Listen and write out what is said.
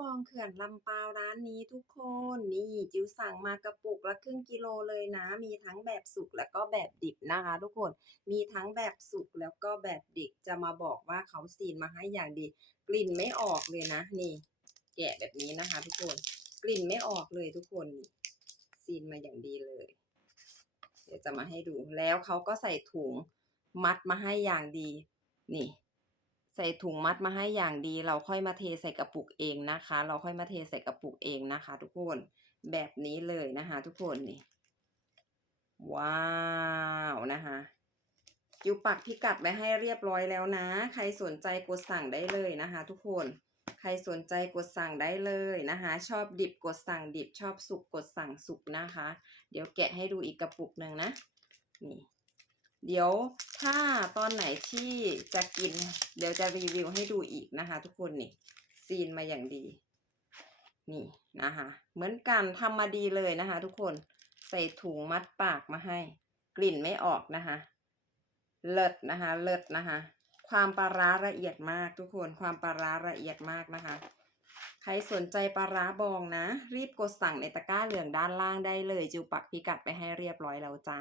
บองเขื่อนลำปาวร้านนี้ทุกคนนี่จิ๋วสั่งมากระปุกละครึ่งกิโลเลยนะ มีทั้งแบบสุกแล้วก็แบบดิบนะคะ ทุกคนมีทั้งแบบสุกแล้วก็แบบดิบจะมาบอกว่าเขาซีนมาให้อย่างดี กลิ่นไม่ออกเลยนะ นี่ แกะแบบนี้นะคะ ทุกคนกลิ่นไม่ออกเลยทุกคนนี่ซีนมาอย่างดีเลย เดี๋ยวจะมาให้ดูแล้วเขาก็ใส่ถุงมัดมาให้อย่างดี นี่ ใส่ถุงมัดมาให้อย่างดี เราค่อยมาเทใส่กระปุกเองนะคะ เราค่อยมาเทใส่กระปุกเองนะคะ ทุกคนแบบนี้เลยนะคะ ทุกคนนี่ว้าวนะคะจิวปักพิกัดไว้ให้เรียบร้อยแล้วนะ ใครสนใจกดสั่งได้เลยนะคะ ทุกคนใครสนใจกดสั่งได้เลยนะคะ ชอบดิบกดสั่งดิบชอบสุกกดสั่งสุกนะคะ เดี๋ยวแกะให้ดูอีกกระปุกหนึ่งนะนี่ เดี๋ยวถ้าตอนไหนที่จะกิน เดี๋ยวจะรีวิวให้ดูอีกนะคะ ทุกคนนี่ซีนมาอย่างดี นี่นะคะ เหมือนกันทำมาดีเลยนะคะ ทุกคนใส่ถุงมัดปากมาให้ กลิ่นไม่ออกนะคะ เลิศนะคะ เลิศนะคะ ความปลาร้าละเอียดมากทุกคนความปลาร้าละเอียดมากนะคะ ใครสนใจปลาร้าบองนะ รีบกดสั่งในตะกร้าเหลืองด้านล่างได้เลย จิวปักพิกัดไปให้เรียบร้อยแล้วจ้า